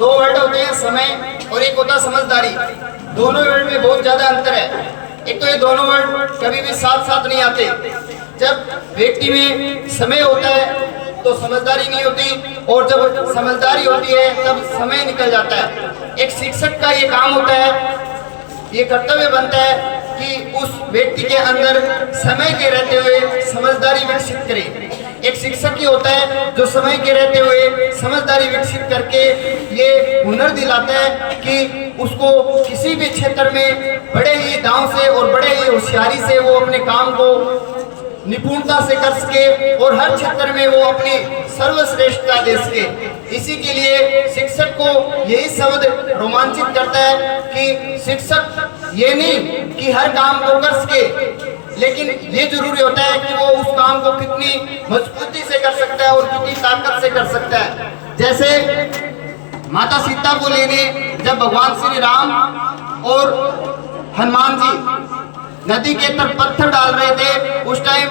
दो वर्ड होते हैं, समय और एक होता है समझदारी। दोनों वर्ड में बहुत ज्यादा अंतर है। एक तो ये दोनों वर्ड कभी भी साथ साथ नहीं आते। जब व्यक्ति में समय होता है तो समझदारी नहीं होती, और जब समझदारी होती है तब समय निकल जाता है। एक शिक्षक का ये काम होता है, ये कर्तव्य बनता है कि उस व्यक्ति के अंदर समय के रहते हुए समझदारी विकसित करे। एक शिक्षक ही होता है जो समय के रहते हुए समझदारी विकसित करके ये हुनर दिलाता है कि उसको किसी भी क्षेत्र में बड़े ही दांव से और बड़े ही होशियारी से वो अपने काम को निपुणता से कर सके और हर क्षेत्र में वो अपनी सर्वश्रेष्ठता दे सके। इसी के लिए शिक्षक को यही शब्द रोमांचित करता है कि शिक्षक ये नहीं कि हर काम को कर सके, लेकिन ये जरूरी होता है कि वो उस काम को कितनी मजबूती से कर सकता है और कितनी ताकत से कर सकता है। जैसे माता सीता को लेने जब भगवान श्री राम और हनुमान जी नदी के तरफ पत्थर डाल रहे थे, उस टाइम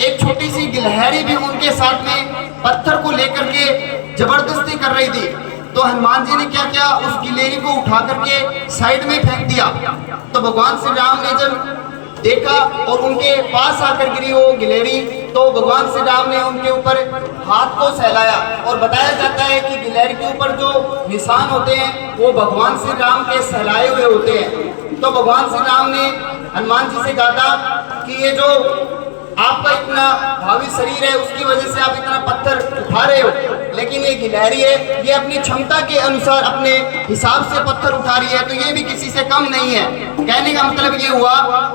एक छोटी सी गिलहरी भी उनके साथ में पत्थर को लेकर के जबरदस्ती कर रही थी। तो हनुमान जी ने क्या किया, उस गिलहरी को उठा करके साइड में फेंक दिया। तो भगवान श्री राम ने जब देखा और उनके पास आकर गिरी वो गिलहरी, तो भगवान श्री राम ने उनके ऊपर हाथ को सहलाया। और बताया जाता है कि गिलहरी के ऊपर जो निशान होते हैं वो भगवान श्री राम के सहलाए हुए होते हैं। तो भगवान श्री राम ने हनुमान जी से कहा था कि ये जो आपका इतना भावी शरीर है उसकी वजह से आप इतना पत्थर उठा रहे हो, लेकिन ये गिलहरी है, ये अपनी क्षमता के अनुसार अपने हिसाब से पत्थर उठा रही है, तो ये भी किसी से कम नहीं है। कहने का मतलब ये हुआ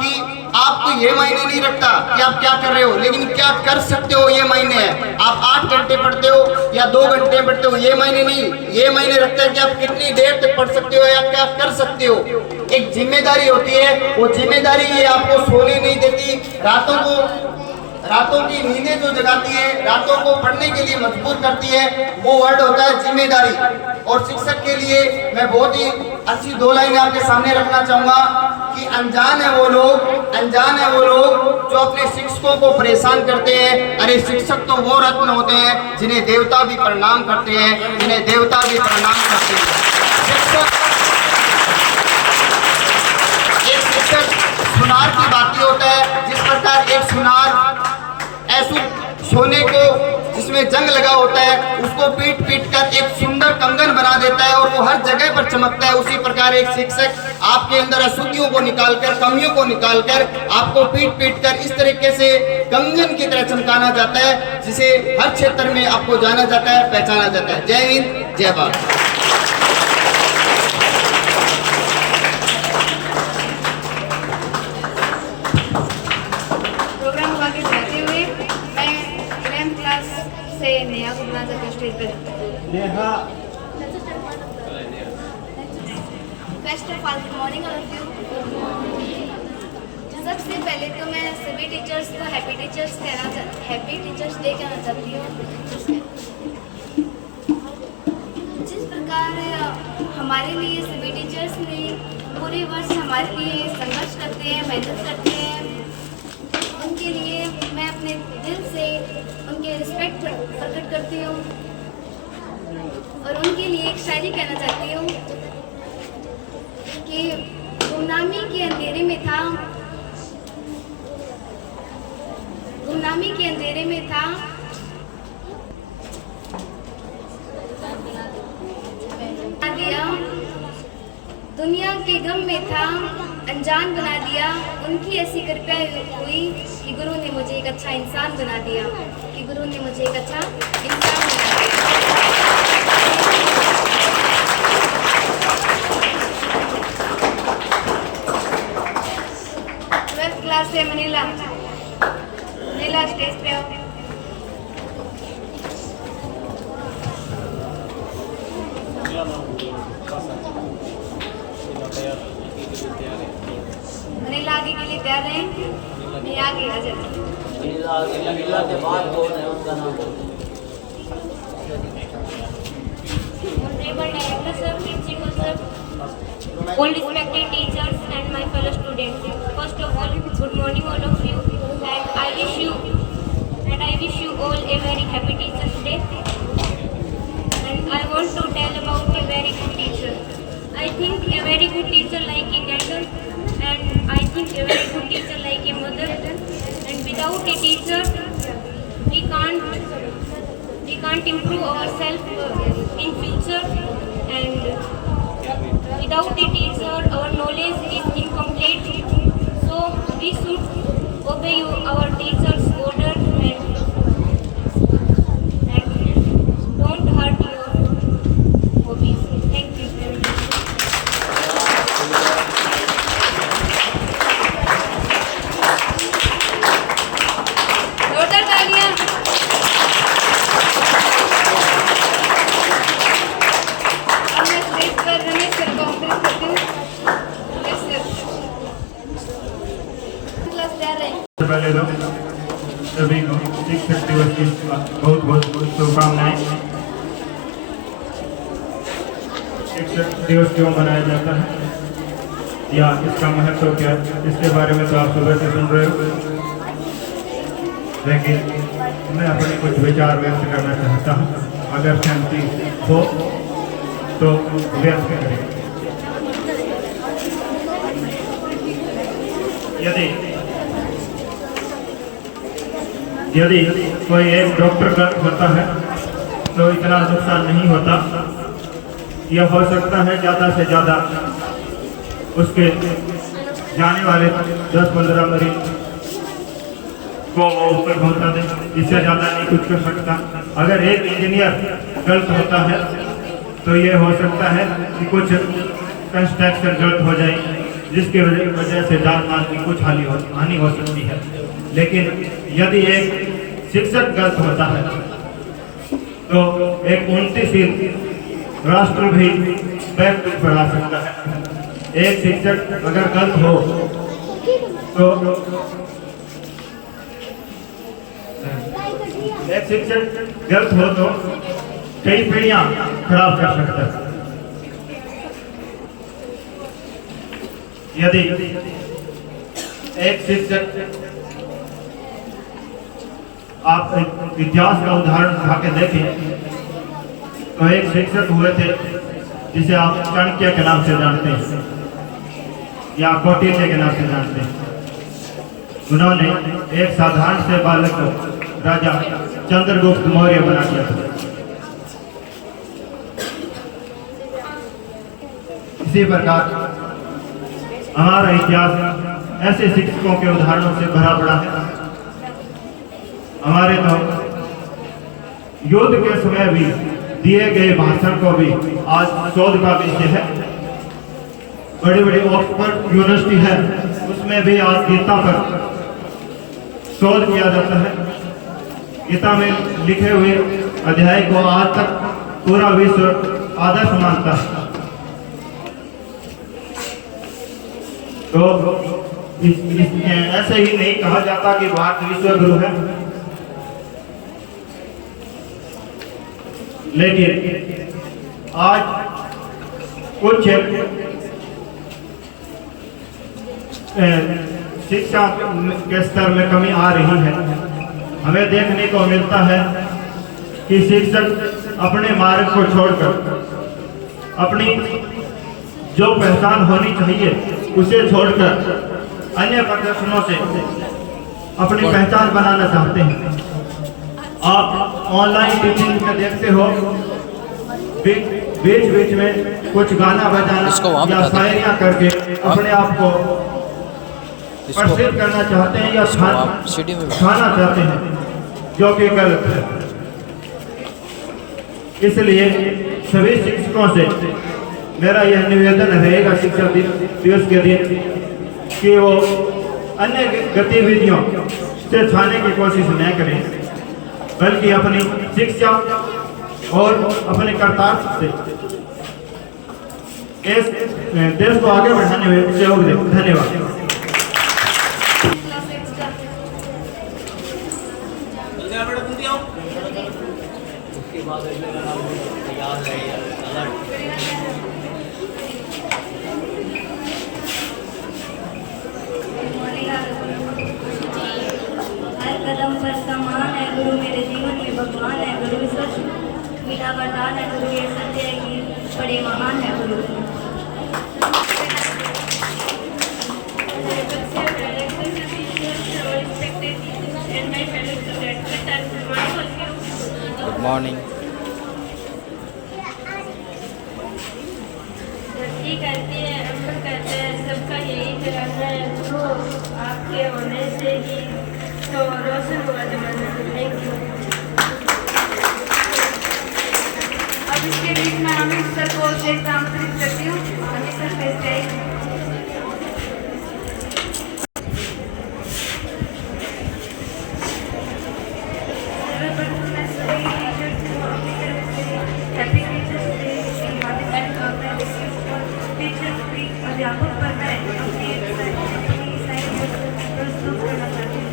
कि आपको ये मायने नहीं रखता कि आप क्या कर रहे हो, लेकिन क्या कर सकते हो ये मायने है। आप 8 घंटे पढ़ते हो या 2 घंटे पढ़ते हो ये मायने नहीं, ये मायने रखता है कि आप कितनी देर तक पढ़ सकते हो या क्या कर सकते हो। एक जिम्मेदारी होती है, वो जिम्मेदारी ये आपको सोने नहीं देती, रातों की नींदें जो जगाती है, रातों को पढ़ने के लिए मजबूर करती है, वो वर्ड होता है जिम्मेदारी। और शिक्षक के लिए मैं बहुत ही अच्छी 2 लाइनें आपके सामने रखना चाहूंगा कि अनजान है वो लोग जो अपने शिक्षकों को परेशान करते हैं। अरे शिक्षक तो वो रत्न होते हैं जिन्हें देवता भी प्रणाम करते हैं, जिन्हें देवता भी प्रणाम करते हैं। शिक्षक सुनार की बात होता है, जिस प्रकार एक सुनार ऐसे सोने को जिसमें जंग लगा होता है उसको पीट कर एक सुंदर कंगन बना देता है और वो हर जगह पर चमकता है, उसी प्रकार एक शिक्षक आपके अंदर अशुद्धियों को निकालकर, कमियों को निकालकर आपको पीट कर इस तरीके से कंगन की तरह चमकाना जाता है, जिसे हर क्षेत्र में आपको जाना जाता है, पहचाना जाता है। जय हिंद, जय भारत। नेहा को बुला सकते स्टेज पे। Neha, first of all good morning all of you. सबसे पहले तो मैं सभी टीचर्स को हैप्पी टीचर्स डे कहना चाहती हूँ। जिस प्रकार हमारे लिए सभी टीचर्स ने पूरे वर्ष हमारे लिए संघर्ष करते हैं, मेहनत करते हैं, उनके लिए मैं अपने दिल से उनके रिस्पेक्ट प्रकट करती हूँ और उनके लिए एक शायरी कहना चाहती हूँ कि गुमनामी के अंधेरे में था, दुनिया के गम में था, अनजान बना दिया। उनकी ऐसी कृपा हुई कि गुरु ने मुझे एक अच्छा इंसान बना दिया, ट्वेल्थ क्लास से मनीला स्टेज पे आओ। मनीला आगे के लिए तैयार है? नहीं, आगे आ जाए। मनीला के बाद कौन है उसका नाम? Honorable Director Sir, Principal Sir, all respected teachers and my fellow students. First of all, good morning all of you, and I wish you all a very happy Teachers Day. And I want to tell about a very teachers, we can't improve ourselves in future, and without the teacher our knowledge is incomplete. So we should obey our teachers' orders and don't hurt your hobbies. Thank you very much. जोरदार तालियां। अब मैं stage पर Ramesh sir को आमंत्रित करती हूँ। Yes sir. Class तैयार है। पहले तो सभी को शिक्षक दिवस की बहुत बहुत शुभकामनाएं। शिक्षक दिवस क्यों मनाया जाता है या इसका महत्व क्या है, इसके बारे में तो आप सुबह से सुन रहे हो, लेकिन मैं अपने कुछ विचार व्यक्त करना चाहता हूँ। अगर सहमति हो तो व्यक्त करें। यदि कोई एक डॉक्टर का होता है तो इतना नुकसान नहीं होता। यह हो सकता है ज़्यादा से ज़्यादा उसके जाने वाले 10-15 मरीज को वो ऊपर पहुंचा दे, इससे ज़्यादा नहीं कुछ कर सकता। अगर एक इंजीनियर गलत होता है तो ये हो सकता है कि कुछ कंस्ट्रक्शन गलत हो जाए, जिसकी वजह से जान माल की कुछ हानि हो सकती है। लेकिन यदि एक शिक्षक गलत होता है तो एक उन्नतिशील राष्ट्र भी पैर पर आ सकता है। एक शिक्षक अगर गलत हो तो एक शिक्षक गलत हो तो कई पीढ़ियां खराब कर सकता है। यदि एक शिक्षक, आप इतिहास का उदाहरण उठा के देखें तो एक शिक्षक हुए थे जिसे आप चाणक्य के नाम से जानते हैं या कौटिल्य के नाम से जानते हैं। उन्होंने एक साधारण से बालक को राजा चंद्रगुप्त मौर्य बना दिया था। इसी प्रकार हमारा इतिहास ऐसे शिक्षकों के उदाहरणों से भरा पड़ा है। हमारे तो युद्ध के समय भी दिए गए भाषण को भी आज शोध का विषय है। बड़ी बड़ी ऑक्सफोर्ड यूनिवर्सिटी है, उसमें भी आज गीता पर शोध किया जाता है। गीता में लिखे हुए अध्याय को आज तक पूरा विश्व आदर्श मानता है। तो ऐसे ही नहीं कहा जाता कि भारत विश्व गुरु है, लेकिन आज कुछ शिक्षा के स्तर में कमी आ रही है। हमें देखने को मिलता है कि शिक्षक अपने मार्ग को छोड़कर अपनी जो पहचान होनी चाहिए उसे छोड़कर अन्य प्रदर्शनों से अपनी पहचान बनाना चाहते हैं। आप ऑनलाइन टीचिंग में देखते हो, बीच बीच में कुछ गाना बजाना या शायरियाँ करके अपने आप को प्रसिद्ध करना चाहते हैं या खाना चाहते हैं, जो कि गलत है। इसलिए सभी शिक्षकों से मेरा यह निवेदन रहेगा शिक्षा दिवस के दिन कि वो अन्य गतिविधियों से छाने की कोशिश न करें, बल्कि अपनी शिक्षा और अपने कर्तव्य से इस देश को आगे बढ़ाने में सहयोग दें। धन्यवाद। हर कदम पर समान है गुरु, मेरे जीवन में भगवान है गुरु, सच मिला वरदान है गुरु, ये सत्य है कि बड़े महान है गुरु। Respected teachers, respected and my morning. धरती कहती है, अम्बर कहते हैं, सबका यही प्यार है। तो आपके होने से ही तो रोशन हुआ जमाना। Thank you. अब इसके बीच में अमित सर को स्टेज पर आमंत्रित करती हूँ। अमित सर स्टेज पे आइए। सर्वप्रथम मैं सभी टीचर्स को अपनी तरफ से हैप्पी टीचर्स डे की हार्दिक शुभकामनाएं देती हूँ। टीचर्स वीक अध्यापक पर मैं अपनी साइन प्रस्तुत करना चाहती हूँ।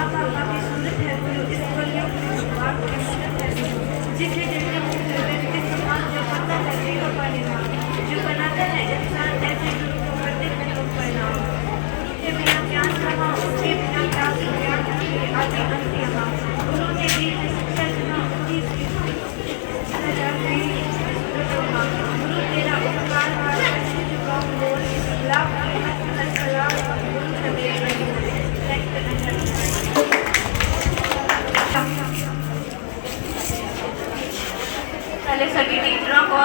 आप काफी सूरत है गुरु, इस कलियों में बात की सूरत है गुरु। जिसे जैसे व्यक्ति समाज जो पता है जीरो परिणाम, जो बनाते हैं इंसान ऐसे गुरु को करते हैं लोग परिणाम। गुरु के बिना ज्ञान कहाँ, उसके बिना प्राप्त ज्ञान की आदि अंत यहाँ। गुरु ने दी है शिक्षा जहाँ उसकी सजा गई गुरु तेरा उपकार ऐसे जो काम बोल लाभ की सलाह गुरु सदैव रही। पहले सभी टीचरों को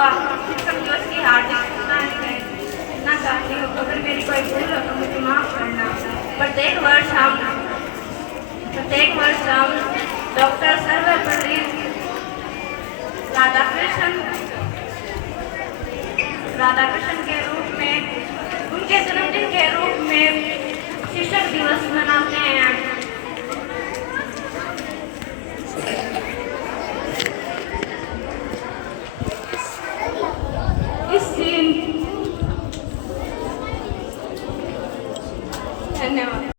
शिक्षक दिवस की हार्दिक शुभकामनाएं कहना चाहती हूँ। अगर मेरी कोई भूल हो तो मुझे माफ करना। प्रत्येक वर्ष हम डॉक्टर सर्वपल्ली राधाकृष्ण के रूप में, उनके जन्मदिन के रूप में शिक्षक दिवस मनाते हैं। इस दिन धन्यवाद।